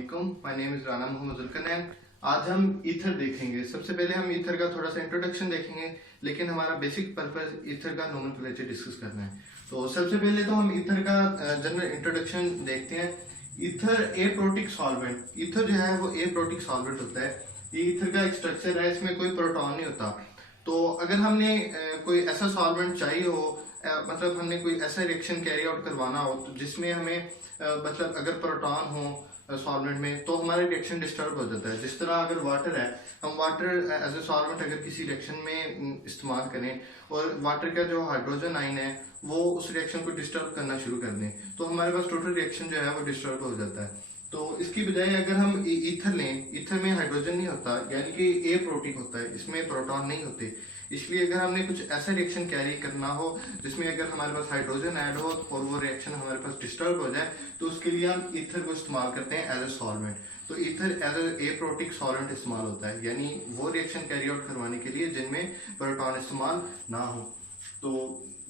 अस्सलामुअलैकुम, my name is Rana Mohammad Zulqarnain. आज हम ईथर देखेंगे। सबसे पहले हम ईथर का थोड़ा सा इंट्रोडक्शन देखेंगे, लेकिन हमारा बेसिक पर्पस ईथर का नोमेनक्लेचर डिस्कस करना है। तो सबसे पहले तो हम ईथर का जनरल इंट्रोडक्शन देखते हैं। ईथर एप्रोटिक सॉल्वेंट, ईथर जो है वो एप्रोटिक सॉल्वेंट होता है। ये ईथर का एक स्ट्रक्चर है, इसमें कोई प्रोटॉन नहीं होता। तो अगर हमने कोई ऐसा सॉल्वेंट चाहिए हो, मतलब हमने कोई ऐसा रिएक्शन कैरी आउट करवाना हो तो जिसमें हमें मतलब अगर प्रोटॉन हो सॉल्वेंट में, तो हमारा रिएक्शन डिस्टर्ब हो जाता है। जिस तरह अगर वाटर है, हम वाटर एज ए सॉल्वेंट अगर किसी रिएक्शन में इस्तेमाल करें और वाटर का जो हाइड्रोजन आयन है वो उस रिएक्शन को डिस्टर्ब करना शुरू कर दें, तो हमारे पास टोटल रिएक्शन जो है वो डिस्टर्ब हो जाता है। तो इसकी बजाय अगर हम ईथर लें, ईथर में हाइड्रोजन नहीं होता, यानी कि एप्रोटिक होता है, इसमें प्रोटॉन नहीं होते। इसलिए अगर हमने कुछ ऐसा रिएक्शन कैरी करना हो जिसमें अगर हमारे पास हाइड्रोजन ऐड हो और वो रिएक्शन हमारे पास डिस्टर्ब हो जाए, तो उसके लिए हम ईथर को इस्तेमाल करते हैं एज ए सॉल्वेंट। तो ether as a aprotic solvent इस्तेमाल होता है, यानी वो रिएक्शन कैरी आउट करवाने के लिए जिनमें प्रोटॉन इस्तेमाल ना हो, तो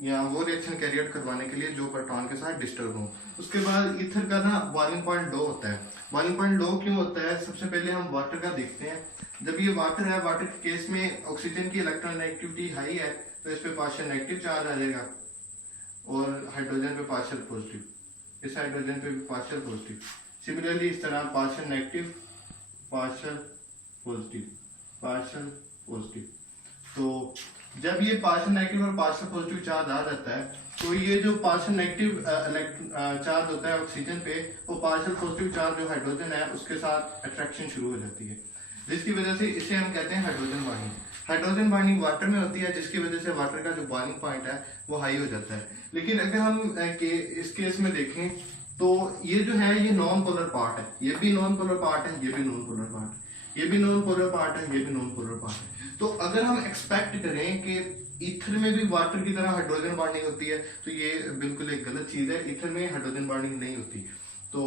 या वो रिएक्शन कैरी आउट करवाने के लिए जो प्रोटॉन के साथ डिस्टर्ब हो। उसके बाद ईथर का ना बॉइलिंग पॉइंट लो होता है। बॉइलिंग पॉइंट लो क्यों होता है? सबसे पहले हम वाटर का देखते हैं। जब ये वाटर है, वाटर के केस में ऑक्सीजन की इलेक्ट्रॉन नेगेटिविटी हाई है, तो इस पे पार्शियल नेगेटिव चार्ज आ जाएगा और हाइड्रोजन पे पार्शियल पॉजिटिव, इस हाइड्रोजन पे भी पार्शियल पॉजिटिव। सिमिलरली इस तरह partial negative, partial positive, partial positive. तो जब ये पार्शियल नेगेटिव और पार्शियल पॉजिटिव चार्ज आ जाता है, तो ये जो पार्शियल नेगेटिव चार्ज होता है ऑक्सीजन पे, वो पार्शियल पॉजिटिव चार्ज जो हाइड्रोजन है उसके साथ अट्रैक्शन शुरू हो जाती है, जिसकी वजह से इसे हम कहते हैं hydrogen bonding. Hydrogen bonding water में होती है, जिसकी वजह से वाटर का जो बॉइलिंग पॉइंट है वो हाई हो जाता है। लेकिन अगर हम इस केस में देखें तो ये जो है ये नॉन पोलर पार्ट है, ये भी नॉन पोलर पार्ट है, ये भी नॉन पोलर पार्ट है, ये भी नॉन पोलर पार्ट है, ये भी नॉन पोलर पार्ट है। तो अगर हम एक्सपेक्ट करें कि ईथर में भी वाटर की तरह हाइड्रोजन बॉन्डिंग होती है, तो ये बिल्कुल एक गलत चीज है। ईथर में हाइड्रोजन बॉन्डिंग नहीं होती। तो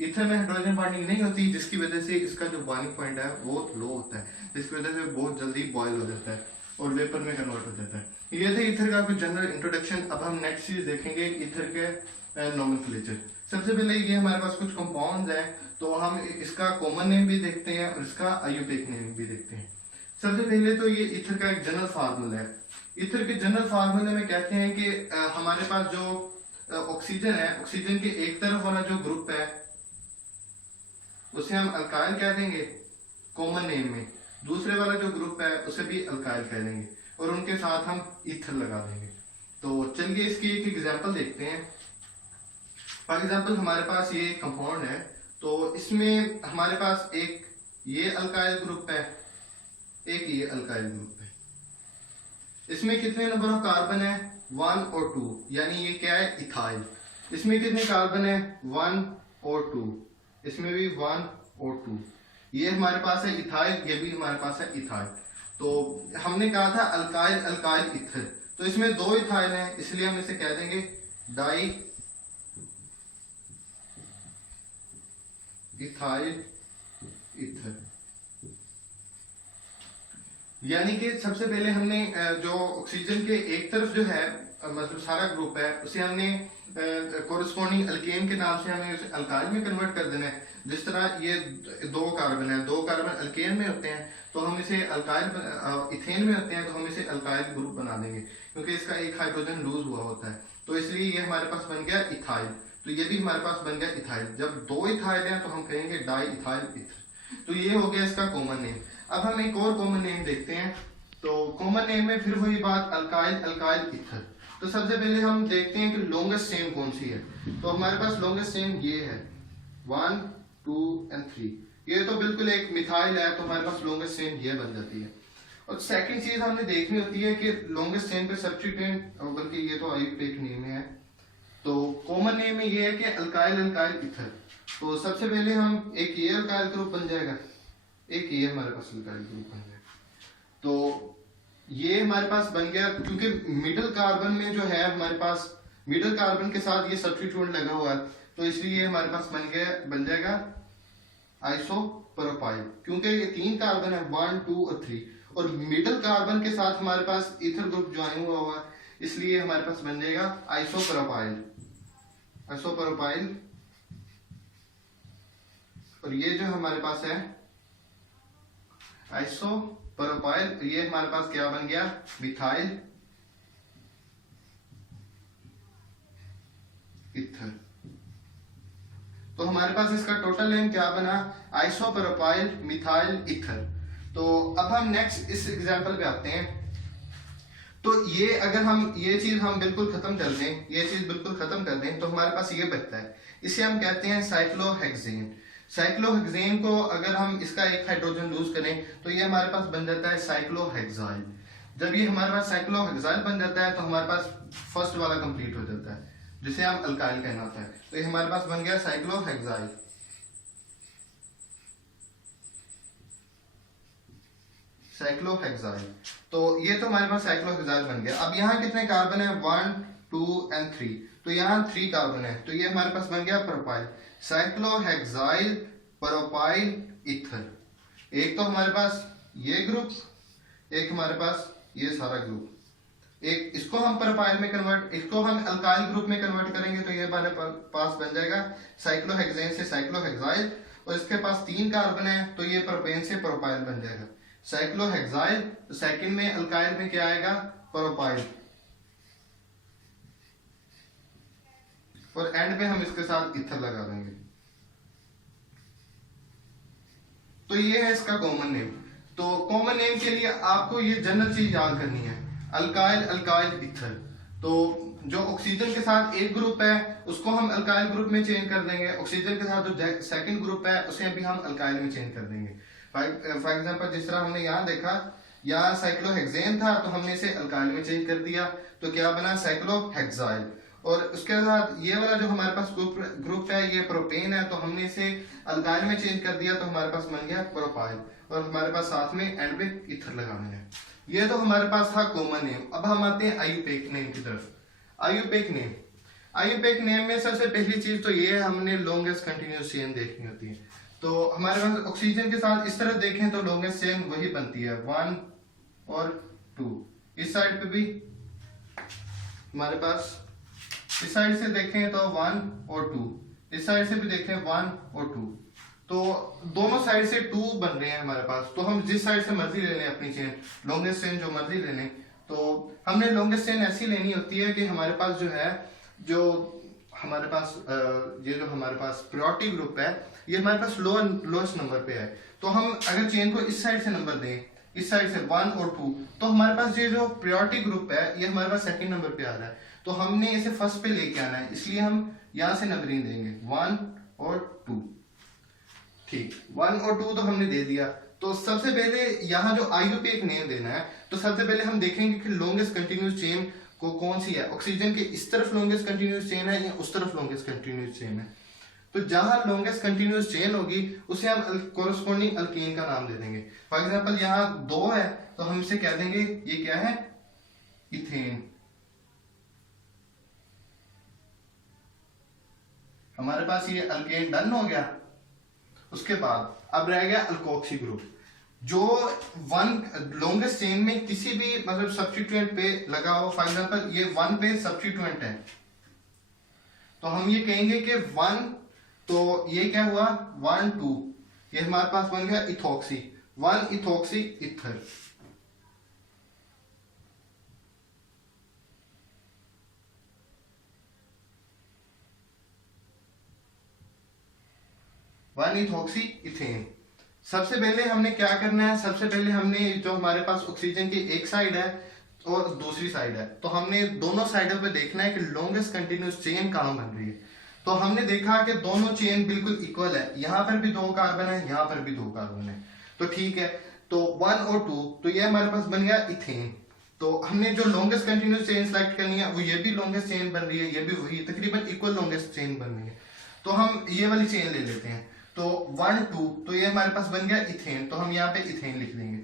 ईथर में हाइड्रोजन बॉन्डिंग नहीं होती, जिसकी वजह से इसका जो बॉइलिंग पॉइंट है वो लो होता है, जिसकी वजह से बहुत जल्दी बॉयल हो जाता है और वेपर में कन्वर्ट हो जाता है। ये थे ईथर का कुछ जनरल इंट्रोडक्शन। अब हम नेक्स्ट चीज देखेंगे ईथर के नोमेनक्लेचर। सबसे पहले ये हमारे पास कुछ कंपाउंड्स हैं, तो हम इसका कॉमन नेम भी देखते हैं और इसका आयुर्वेदिक नेम भी देखते हैं। सबसे पहले तो ये ईथर का एक जनरल फार्मूला है। ईथर के जनरल फार्मूले में कहते हैं कि हमारे पास जो ऑक्सीजन है, ऑक्सीजन के एक तरफ वाला जो ग्रुप है उसे हम अल्काइल कह देंगे कॉमन नेम में, दूसरे वाला जो ग्रुप है उसे भी अल्काइल कह देंगे और उनके साथ हम ईथर लगा देंगे। तो चलिए इसकी एक एग्जांपल देखते हैं। फॉर एग्जांपल हमारे पास ये कंपाउंड है, तो इसमें हमारे पास एक ये अल्काइल ग्रुप है, एक ये अल्काइल ग्रुप है। इसमें कितने नंबर ऑफ कार्बन है? 1 और 2, यानी ये क्या है? इथाइल। इसमें कितने कार्बन है? 1 और 2, इसमें भी 1 और 2। ये हमारे पास है इथाइल, ये भी हमारे पास है इथाइल। तो हमने कहा था अल्काइल अल्काइल इथर, तो इसमें 2 इथाइल हैं, इसलिए हम इसे कह देंगे डाई इथाइल इथर। यानी कि सबसे पहले हमने जो ऑक्सीजन के एक तरफ जो है मतलब सारा ग्रुप है, उसे हमने कोरिस्पोंडिंग अल्केन के नाम से हमें उसे अल्काइल में कन्वर्ट कर देना है। जिस तरह ये 2 कार्बन है, 2 कार्बन अल्केन में होते हैं, तो हम इसे अल्काइल इथेन में होते हैं, तो हम इसे अल्काइल ग्रुप बना देंगे, क्योंकि इसका एक हाइड्रोजन लूज हुआ होता है। तो इसलिए ये हमारे पास बन गया इथाइल। तो ये भी हमारे पास बन गया इथाइल। जब 2 इथाइल है तो हम कहेंगे डाई इथाइल इथर। तो ये हो गया इसका कॉमन नेम। अब हम एक और कॉमन नेम देखते हैं। तो कॉमन नेम में फिर वही बात, अल्काइल अल्काइल इथर। तो सबसे पहले हम देखते हैं कि लॉन्गेस्ट चेन कौन सी है। तो हमारे पास लॉन्गेस्ट चेन ये है 1 2 और 3। ये तो बिल्कुल एक मिथाइल है, तो हमारे पास लॉन्गेस्ट चेन ये बन जाती है। और सेकंड चीज हमने देखनी होती है कि लॉन्गेस्ट चेन पे सब्स्टिट्यूएंट, बल्कि ये तो आयुर्वेदिक नेम है, तो कॉमन नेम में ये है कि अल्काइल अल्काइल इथर। तो सबसे पहले हम एक ये अल्काइल ग्रुप बन जाएगा, एक ये हमारे पास अल्काइल ग्रुप बन जाएगा। तो ये हमारे पास बन गया, क्योंकि मिडिल कार्बन में जो है हमारे पास मिडिल कार्बन के साथ ये सब्स्टिट्यूएंट लगा हुआ है, तो इसलिए हमारे पास बन जाएगा आइसोप्रोपाइल, क्योंकि ये 3 कार्बन है 1 2 और 3, और मिडिल कार्बन के साथ हमारे पास ईथर ग्रुप ज्वाइन हुआ हुआ है, इसलिए हमारे पास बन जाएगा आइसोप्रोपाइल। आइसोप्रोपाइल और ये जो हमारे पास है आइसोप्रोपाइल, ये हमारे पास क्या बन गया, मिथाइल ईथर। तो हमारे पास इसका टोटल नेम क्या बना, आइसोप्रोपाइल मिथाइल ईथर। तो अब हम नेक्स्ट इस एग्जांपल पे आते हैं। तो ये अगर हम ये चीज हम बिल्कुल खत्म कर दें, ये चीज बिल्कुल खत्म कर दें, तो हमारे पास ये बचता है, इसे हम कहते हैं साइक्लोहेक्सेन। साइक्लोहेक्सेन को अगर हम इसका एक हाइड्रोजन लूज करें तो ये हमारे पास बन जाता है साइक्लोहेक्साइल। जब ये हमारे पास साइक्लोहेक्साइल बन जाता है तो हमारे पास फर्स्ट वाला कंप्लीट हो जाता है, जिसे हम अल्काइल कहना होता है। तो ये हमारे पास बन गया साइक्लोहेक्साइल। साइक्लोहेक्साइल, तो ये तो हमारे पास साइक्लोहेक्साइल बन गया। अब यहाँ कितने कार्बन है, 1 2 एंड 3, तो यहाँ 3 कार्बन है, तो ये हमारे पास बन गया प्रोपाइल, साइक्लोहेक्साइल प्रोपाइल ईथर। एक तो हमारे पास ये ग्रुप, एक हमारे पास ये सारा ग्रुप, एक इसको हम प्रोपाइल में कन्वर्ट, इसको हम अल्काइल ग्रुप में कन्वर्ट करेंगे तो ये हमारे पास बन जाएगा साइक्लोहेक्सेन से साइक्लोहेक्साइल। और इसके पास 3 कार्बन है तो ये प्रोपेन से प्रोपाइल बन जाएगा, साइक्लोहेक्साइल। तो सेकंड में अल्काइल में क्या आएगा, प्रोपाइल, और एंड में हम इसके साथ ईथर लगा देंगे। तो ये है इसका कॉमन नेम। तो कॉमन नेम के लिए आपको ये जनरल चीज याद करनी है, अल्काइल अल्काइल ईथर। तो जो ऑक्सीजन के साथ एक ग्रुप है उसको हम अल्काइल ग्रुप में चेंज कर देंगे, ऑक्सीजन के साथ जो सेकंड ग्रुप है उसे भी हम अल्काइल में चेंज कर देंगे। फॉर एग्जांपल जिस तरह हमने यहाँ देखा, यहाँ साइक्लोहेक्सेन था तो हमने इसे अल्काइल में चेंज कर दिया, तो क्या बना, साइक्लोहेक्साइल। और उसके साथ ये वाला जो हमारे पास ग्रुप है ये प्रोपेन है, तो हमने इसे अल्काइल में चेंज कर दिया, तो हमारे पास बन गया प्रोपाइल, और हमारे पास साथ में एंड में ईथर लगाना है। ये तो हमारे पास था कॉमन नेम। अब हम आते हैं आईयूपीएसी नेम की तरफ। आईयूपीएसी नेम, आईयूपीएसी नेम में सबसे पहली चीज तो ये है, हमने लॉन्गेस्ट कंटिन्यूअस चेन देखनी होती है। तो हमारे पास ऑक्सीजन के साथ इस तरह देखें तो लॉन्गेस्ट चेन वही बनती है, 1 और 2। इस साइड पे भी हमारे पास, इस साइड से देखें तो 1 और 2, इस साइड से भी देखें 1 और 2, तो दोनों साइड से 2 बन रहे हैं हमारे पास। तो हम जिस साइड से मर्जी ले लें अपनी चेन, लॉन्गेस्ट चेन जो मर्जी ले लें, तो हमने लॉन्गेस्ट चेन ऐसी लेनी होती है कि हमारे पास जो है, जो हमारे पास ये जो हमारे पास प्रायोरिटी ग्रुप है ये हमारे पास लोएस्ट नंबर पे है। तो हम अगर चेन को इस साइड से नंबर दें, इस साइड से 1 और 2, तो हमारे पास ये जो प्रायोरिटी ग्रुप है ये हमारे पास सेकंड नंबर पे आ रहा है, तो हमने इसे फर्स्ट पे लेके आना है, इसलिए हम यहां से नंबरिंग देंगे 1 और 2। ठीक, 1 और 2 तो हमने दे दिया। तो सबसे पहले यहाँ जो आईयूपीएसी नेम देना है, तो सबसे पहले हम देखेंगे कि लॉन्गेस्ट कंटिन्यूअस चेन को कौन सी है, ऑक्सीजन के इस तरफ लॉन्गेस्ट कंटिन्यूअस चेन है या उस तरफ लॉन्गेस्ट कंटिन्यूअस चेन है। तो जहां लॉन्गेस्ट कंटिन्यूअस चेन होगी उसे हम कोरस्पोंडिंग अल्केन का नाम दे देंगे। फॉर एग्जांपल यहाँ 2 है तो हम इसे कह देंगे ये क्या है, इथेन। हमारे पास ये अल्केन डन हो गया। उसके बाद अब रह गया अल्कोक्सी ग्रुप, जो लॉन्गेस्ट चेन में किसी भी मतलब सब्स्टिट्यूएंट पे लगा हो। फॉर एग्जांपल ये 1 पे सब्स्टिट्यूएंट है, तो हम ये कहेंगे कि 1, तो ये क्या हुआ 1 2, ये हमारे पास बन गया ethoxy, 1 ethoxy ether. Ethoxy ethane. सबसे पहले हमने क्या करना है, सबसे पहले हमने जो हमारे पास ऑक्सीजन की एक साइड है और दूसरी साइड है, तो हमने दोनों साइडों पे देखना है कि लॉन्गेस्ट कंटिन्यूअस चेन कहां बन रही है। तो हमने देखा कि दोनों चेन बिल्कुल इक्वल है, यहां पर भी 2 कार्बन है, यहां पर भी 2 कार्बन है, तो ठीक है। तो 1 और 2, तो ये हमारे पास बन गया इथेन। तो हमने जो लॉन्गेस्ट कंटिन्यूअस चेन सेलेक्ट करनी है वो ये भी लॉन्गेस्ट चेन बन रही है, ये भी वही तकरीबन इक्वल लॉन्गेस्ट चेन बन रही है, तो हम ये वाली चेन ले लेते हैं। तो 1 2, तो ये हमारे पास बन गया इथेन, तो हम यहाँ पे इथेन लिख देंगे।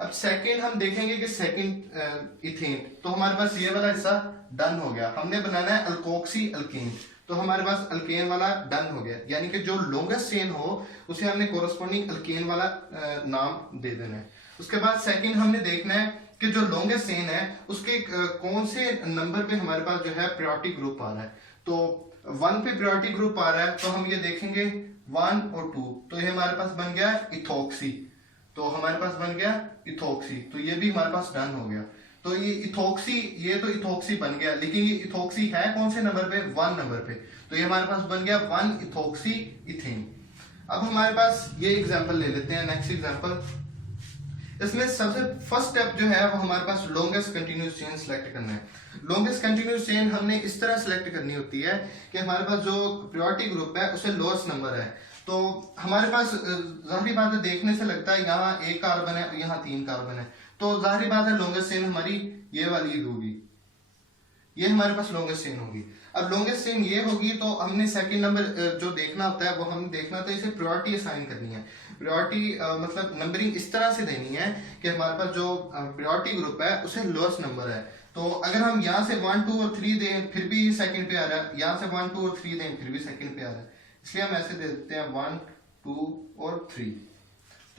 अब सेकंड हम देखेंगे कि सेकंड इथेन, तो हमारे पास ये वाला हिस्सा डन हो गया। हमने बनाना है अल्कोक्सी अल्केन, तो हमारे पास अल्केन वाला डन हो गया, यानी कि जो लॉन्गेस्ट चेन हो उसे हमने कोरस्पोंडिंग अल्केन वाला नाम दे देना है। उसके बाद सेकंड हमने देखना है कि जो लॉन्गेस्ट चेन है उसके कौन से नंबर पे हमारे पास जो है प्रायोरिटी ग्रुप आ रहा है। तो 1 पे प्रायोरिटी ग्रुप आ रहा है, तो हम ये देखेंगे 1 और 2, तो ये हमारे पास बन गया इथोक्सी। तो हमारे पास बन गया इथोक्सी, तो ये भी हमारे पास डन हो गया। तो ये इथोक्सी, ये तो इथोक्सी बन गया, लेकिन ये इथोक्सी है कौन से नंबर पे, 1 नंबर पे। तो ये हमारे पास बन गया 1 इथोक्सी इथेन। अब हमारे पास ये एग्जांपल ले लेते हैं, नेक्स्ट एग्जांपल। इसमें सबसे फर्स्ट स्टेप जो है वो हमारे पास लॉन्गेस्ट कंटिन्यूअस चेन सिलेक्ट करना है। लॉन्गेस्ट कंटिन्यूअस चेन हमने इस तरह सिलेक्ट करनी होती है कि हमारे पास जो प्रायोरिटी ग्रुप है उसे लोएस्ट नंबर है। तो हमारे पास जाहिर बात है, देखने से लगता है यहाँ एक कार्बन है, यहाँ 3 कार्बन है, तो जाहिर बात है लॉन्गेस्ट चेन हमारी ये वाली होगी, ये हमारे पास लॉन्गेस्ट चेन होगी। अब लॉन्गेस्ट चेन ये होगी, तो हमने सेकंड नंबर जो देखना होता है वो हम देखना था, इसे प्रायोरिटी असाइन करनी है। प्रायोरिटी मतलब नंबरिंग इस तरह से देनी है कि हमारे पास जो प्रायोरिटी ग्रुप है उसे लोएस्ट नंबर है। तो अगर हम यहाँ से 1 2 और 3 दें फिर भी सेकंड पे आ रहा है, यहाँ से 1 2 और 3 दें फिर भी सेकंड पे आ रहा है, इसलिए हम ऐसे दे देते हैं 1 2 और 3।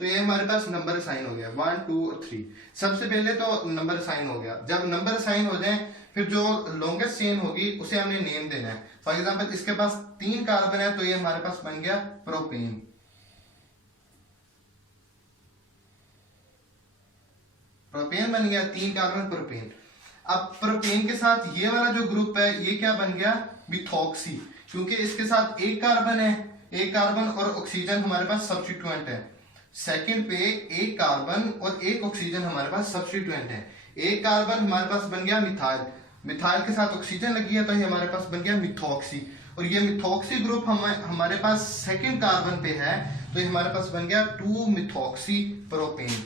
तो ये हमारे पास नंबर असाइन हो गया 1 2 और 3। सबसे पहले तो नंबर असाइन हो गया। जब नंबर असाइन हो जाए फिर जो लॉन्गेस्ट चेन होगी उसे हमने नेम देना है। फॉर एग्जांपल इसके पास 3 कार्बन है, तो ये हमारे पास बन गया प्रोपेन। प्रोपेन बन गया, 3 कार्बन प्रोपेन। अब प्रोपेन के साथ ये वाला जो ग्रुप है ये क्या बन गया, मिथॉक्सी, क्योंकि इसके साथ एक कार्बन है, एक कार्बन और ऑक्सीजन हमारे पास सब्स्टिट्यूएंट है। सेकंड पे एक कार्बन और एक ऑक्सीजन हमारे पास सब्स्टिट्यूएंट है। एक कार्बन हमारे पास बन गया मिथाइल, मिथाइल के साथ ऑक्सीजन लगी है, तो ये हमारे पास बन गया मिथॉक्सी। और ये मिथॉक्सी ग्रुप हमारे पास सेकंड कार्बन पे है, तो ये हमारे पास बन गया 2 मिथॉक्सी प्रोपेन।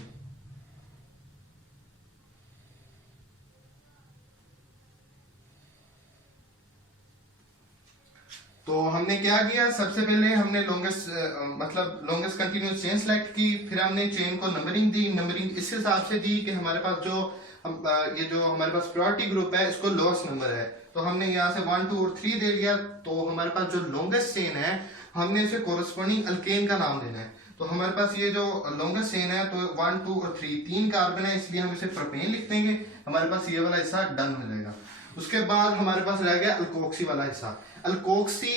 तो हमने क्या किया, सबसे पहले हमने लॉन्गेस्ट मतलब लॉन्गेस्ट कंटिन्यूअस चेन सेलेक्ट की, फिर हमने चेन को नंबरिंग दी। नंबरिंग इस हिसाब से दी कि हमारे पास जो ये जो हमारे पास प्रायोरिटी ग्रुप है इसको लोएस्ट नंबर है, तो हमने यहाँ से 1 2 और 3 दे लिया। तो हमारे पास जो लॉन्गेस्ट चेन है हमने इसे कोरस्पॉन्डिंग अल्केन का नाम देना है। तो हमारे पास ये जो लॉन्गेस्ट चेन है तो 1 2 और 3 कार्बन है, इसलिए हम इसे प्रोपेन लिख देंगे। हमारे पास ये वाला हिस्सा डन हो जाएगा। उसके बाद हमारे पास रह गया अल्कोक्सी वाला हिस्सा। अल्कोक्सी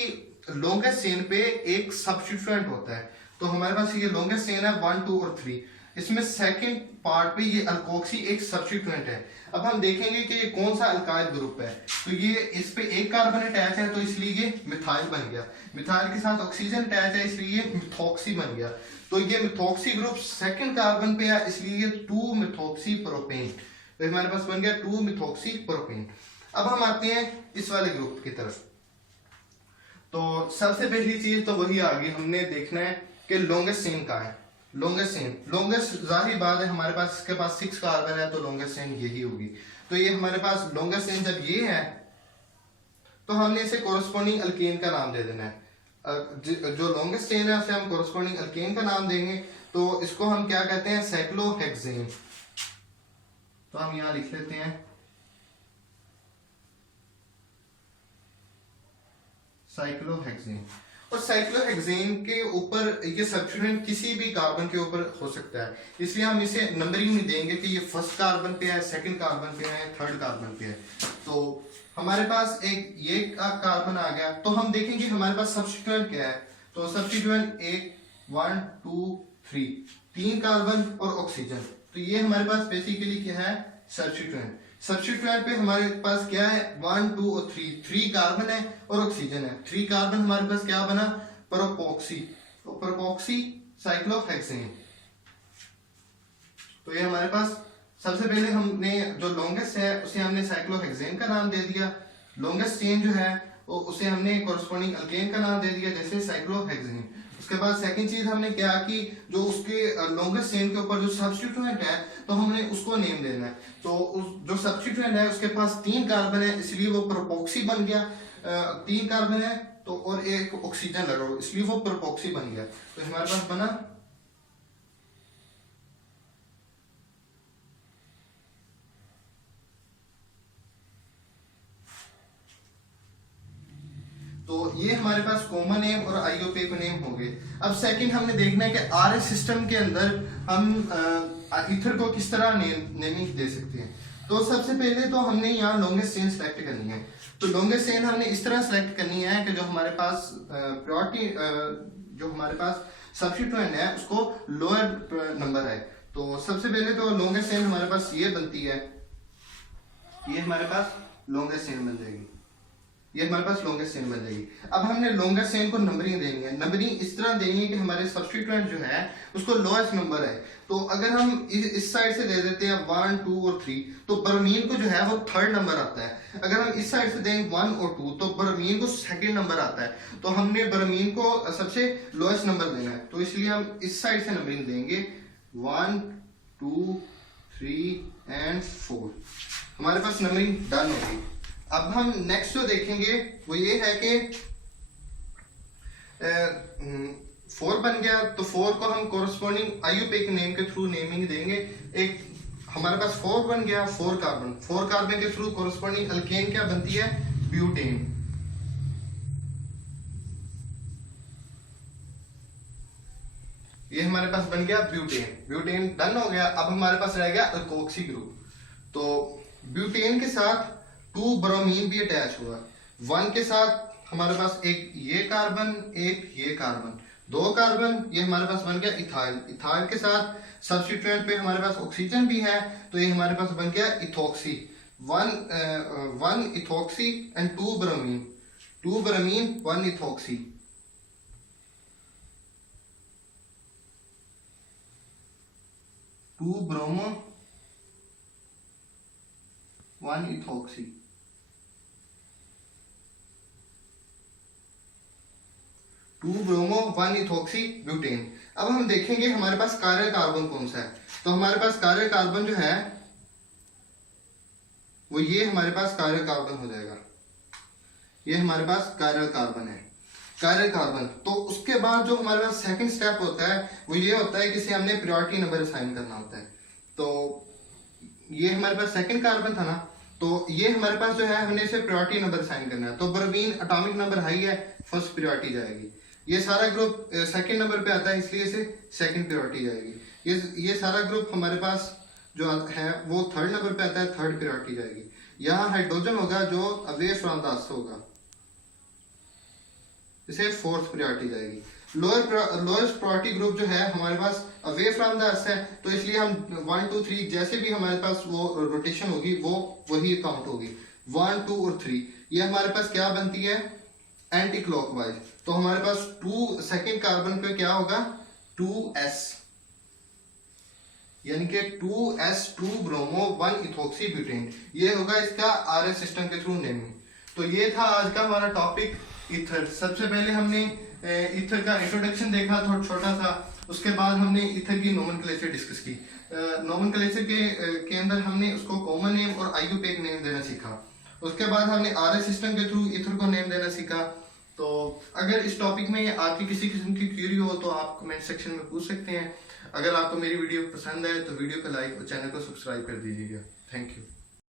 लॉन्गेस्ट चेन पे एक सब्स्टिट्यूएंट होता है, तो हमारे पास ये लॉन्गेस्ट चेन है 1 2 और 3, इसमें सेकंड पार्ट पे ये अल्कोक्सी एक सब्स्टिट्यूएंट है। अब हम देखेंगे कि ये कौन सा अल्काइल ग्रुप है। तो ये इस पे एक कार्बन अटैच है, तो इसलिए ये मिथाइल बन गया। मिथाइल के साथ ऑक्सीजन अटैच है, इसलिए ये मिथॉक्सी बन गया। तो ये मिथॉक्सी ग्रुप सेकंड कार्बन पे है, इसलिए ये 2 मिथॉक्सी प्रोपेन। तो हमारे पास बन गया 2 मिथॉक्सी प्रोपेन। अब हम आते हैं इस वाले ग्रुप की तरफ। तो सबसे पहली चीज तो वही आ गई, हमने देखना है कि लॉन्गेस्ट चेन का है। लॉन्गेस्ट चेन, लॉन्गेस्ट जाहिर बात है हमारे पास इसके पास 6 कार्बन है, तो लॉन्गेस्ट चेन यही होगी। तो ये हमारे पास लॉन्गेस्ट चेन जब ये है तो हमने इसे कोरस्पॉन्डिंग अल्केन का नाम दे देना है। जो लॉन्गेस्ट चेन है उसे हम कोरस्पॉन्डिंग अल्केन का नाम देंगे, तो इसको हम क्या कहते हैं, साइक्लोहेक्सेन। तो हम यहां लिख लेते हैं साइक्लोहेक्सेन। और साइक्लोहेक्सेन के ऊपर ये सब्स्टिट्यूएंट किसी भी कार्बन के ऊपर हो सकता है, इसलिए हम इसे नंबरिंग नहीं देंगे कि ये फर्स्ट कार्बन पे है, सेकंड कार्बन पे है, थर्ड कार्बन पे है। तो हमारे पास एक ये कार्बन आ गया, तो हम देखेंगे हमारे पास सब्स्टिट्यूएंट क्या है। तो सब्स्टिट्यूएंट 1 2 3 कार्बन और ऑक्सीजन। तो ये हमारे पास बेसिकली क्या है, सब्स्टिट्यूएंट। सब्स्टिट्यूएंट पे हमारे पास क्या है, 1 2 और 3 कार्बन है और ऑक्सीजन है। 3 कार्बन हमारे पास क्या बना, प्रोपोक्सी। तो प्रोपोक्सी साइक्लोहेक्सेन। तो ये हमारे पास सबसे पहले हमने जो लॉन्गेस्ट है उसे हमने साइक्लोहेक्सेन का नाम दे दिया। लॉन्गेस्ट चेन जो है उसे हमने कोरस्पॉन्डिंग अल्केन का नाम दे दिया, जैसे साइक्लोहेक्सेन। उसके बाद सेकंड चीज हमने क्या की, जो उसके लॉन्गेस्ट चेन के ऊपर जो सब्स्टिट्यूएंट है तो हमने उसको नेम देना है। तो जो सब्स्टिट्यूएंट है उसके पास 3 कार्बन है, इसलिए वो प्रोपोक्सी बन गया। 3 कार्बन है तो और एक ऑक्सीजन लगा हो, इसलिए वो प्रोपोक्सी बन गया। तो हमारे पास बना तो ये हमारे पास कॉमन नेम और आईओपी को नेम हो गए। अब सेकंड हमने देखना है कि आरएस सिस्टम के अंदर हम ईथर को किस तरह नेमिंग दे सकते हैं। तो सबसे पहले तो हमने यहाँ लॉन्गेस्ट चेन सेलेक्ट करनी है। तो लॉन्गेस्ट चेन हमने इस तरह सेलेक्ट करनी है कि जो हमारे पास प्रायोरिटी जो हमारे पास सब्स्टिट्यूएंट है उसको लोअर नंबर है। तो सबसे पहले तो लॉन्गेस्ट चेन हमारे पास ये बनती है, ये हमारे पास लॉन्गेस्ट चेन बन जाएगी, ये हमारे पास लॉन्गेस्ट चेन बन जाएगी। अब हमने लॉन्गेस्ट चेन को नंबरिंग देनी है, नंबरिंग इस तरह देनी है कि हमारे सब्स्टिट्यूएंट जो है उसको लोएस्ट नंबर है। तो अगर हम इस साइड से दे देते हैं 1 2 और 3 तो बरमीन को जो है वो थर्ड नंबर आता है। अगर हम इस साइड से देंगे 1 और 2 तो बरमीन को सेकंड नंबर आता है। तो हमने बरमीन को सबसे लोएस्ट नंबर देना है, तो इसलिए हम इस साइड से नंबरिंग देंगे 1 2 3 एंड 4। हमारे पास नंबरिंग डन होगी। अब हम नेक्स्ट जो देखेंगे वो ये है कि 4 बन गया तो 4 को हम कोरस्पॉन्डिंग आईयूपीएसी नेम के थ्रू नेमिंग देंगे। एक हमारे पास 4 बन गया 4 कार्बन के थ्रू कोरस्पॉन्डिंग अल्केन क्या बनती है, ब्यूटेन। ये हमारे पास बन गया ब्यूटेन डन हो गया। अब हमारे पास रह गया अल्कोक्सी ग्रुप। तो ब्यूटेन के साथ 2 ब्रोमीन भी अटैच हुआ, 1 के साथ हमारे पास एक ये कार्बन एक ये कार्बन, 2 कार्बन, ये हमारे पास बन गया इथाइल के साथ सब्स्टिट्यूएंट पे हमारे पास ऑक्सीजन भी है तो ये हमारे पास बन गया ethoxy, 1 ethoxy and 2 bromine 1 ethoxy. To bromo 1 ethoxy. To bromo 1 ethoxy butane. अब हम देखेंगे हमारे पास कायरल कार्बन कौन सा है। तो हमारे पास कायरल कार्बन जो है वो ये हमारे पास कायरल कार्बन हो जाएगा, ये हमारे पास कायरल कार्बन है, कायरल कार्बन। तो उसके बाद जो हमारे पास सेकंड स्टेप होता है वो ये होता है कि इसे हमने प्रायोरिटी नंबर असाइन करना होता है। तो ये हमारे पास सेकंड कार्बन था ना, तो ये हमारे पास जो है हमने इसे प्रायोरिटी नंबर असाइन करना है। तो ब्रोमीन एटॉमिक नंबर हाई है, फर्स्ट प्रायोरिटी जाएगी। ये सारा ग्रुप सेकंड नंबर पे आता है इसलिए इसे सेकंड प्रायोरिटी जाएगी। ये सारा ग्रुप हमारे पास जो है वो थर्ड नंबर पे आता है, थर्ड प्रायोरिटी जाएगी। यहाँ हाइड्रोजन होगा जो अवे फ्रॉम द अर्थ होगा, इसे फोर्थ प्रायोरिटी जाएगी। लोएस्ट प्रायोरिटी ग्रुप जो है हमारे pass away from the earth है, तो इसलिए हम 1 2 3 जैसे भी हमारे पास वो रोटेशन होगी वो वही काउंट होगी, 1 2 और 3। ये हमारे पास क्या बनती है, एंटी क्लॉकवाइज। तो हमारे पास 2 सेकंड कार्बन पे क्या होगा 2s, यानी कि 2s 2 ब्रोमो 1 इथॉक्सी ब्यूटेन। ये होगा इसका आरएस सिस्टम के थ्रू नेमिंग। तो ये था आज का हमारा टॉपिक ईथर। सबसे पहले हमने ईथर का इंट्रोडक्शन देखा, थोड़ा छोटा था। उसके बाद हमने ईथर की नोमेनक्लेचर डिस्कस की। नोमेनक्लेचर के अंदर हमने उसको कॉमन नेम और आईयूपीएसी नेम देना सीखा। उसके बाद हमने आरएस सिस्टम के थ्रू ईथर को नेम देना सीखा। तो अगर इस टॉपिक में आपकी किसी किस्म की क्वेरी हो तो आप कमेंट सेक्शन में पूछ सकते हैं। अगर आपको मेरी वीडियो पसंद आए तो वीडियो को लाइक और चैनल को सब्सक्राइब कर दीजिएगा। Thank you.